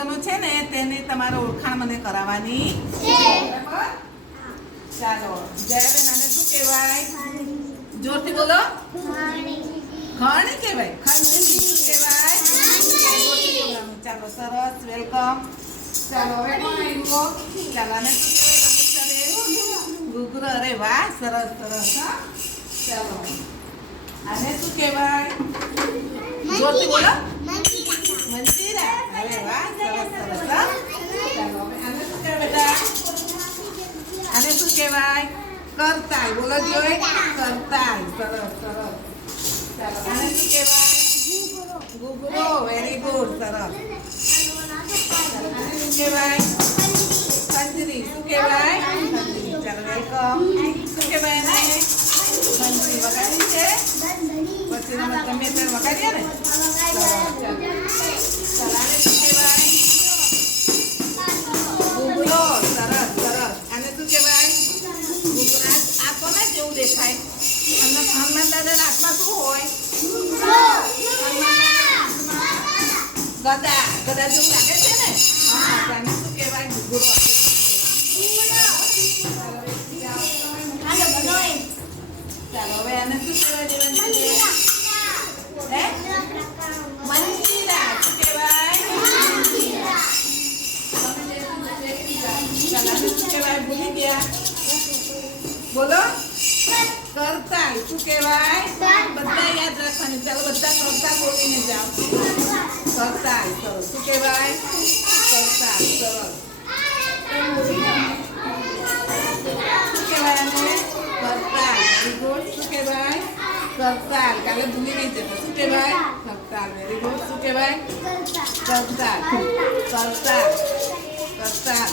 આગળનું છે ને તેની તમારે ઓળખાણ મને કરાવવાની છે. બરાબર? ચાલો જયાબેન આને શું કહેવાય? જોરથી બોલો. ખણી કહેવાય. ખંજરી શું કહેવાય? જોરથી બોલવાનું. ચાલો સરસ, વેલકમ. ચાલો હવે કોણ આવ્યું? ચાલો આને શું કહેવાય? ઘૂઘરો. અરે વાહ, સરસ સરસ. હા ચાલો આને શું કહેવાય? જોરથી બોલો. મંજીરા. અરે વાહ, સરસ સરસ. હા ચાલો હવે આને શું કહેવાય બેટા? આને શું કહેવાય? કરતાલ. બોલો જોઈ. કરતાલ. સરસ સરસ. ચાલો આને શું કહેવાય? ઘૂઘરો. Very good. સરસ. આને શું કહેવાય? ખંજરી. શું કહેવાય? ખંજરી. ચાલો વેલકમ. શું કહેવાય એને? ખંજરી. વગાડી છે પછી તમે અત્યારે વગાડ્યા ને. ચાલો આને શું કહેવાય? ઘૂઘરો. સરસ સરસ. આને શું કહેવાય? ઘૂઘરો. આ કોને જેવું દેખાય? હનુમાન દાદાના હાથમાં શું હોય? ગદા. ગદા જેવું લાગે છે ને. હા તો આને શું કહેવાય? ઘૂઘરો. ચાલો હવે આને શું કહેવાય? દેવાંશી? હે? મંજીરા. શું કહેવાય? ચાલો આને શું કહેવાય? ભૂલી ગયા? બોલો. કરતાલ. શું કહેવાય? બધા યાદ રાખવાની. ચાલો બધા કરતાલ બોલીને જાઓ. કરતાલ. સરસ. શું કહેવાય? કરતાલ. સરસ. શું કહેવાય આને? કરતાલ. Very good. શું કહેવાય? કરતાલ. કાલે ભૂલી નહીં જતા. શું કહેવાય? કરતાલ. Very good. શું કહેવાય? કરતાલ. કરતાલ. કરતાલ.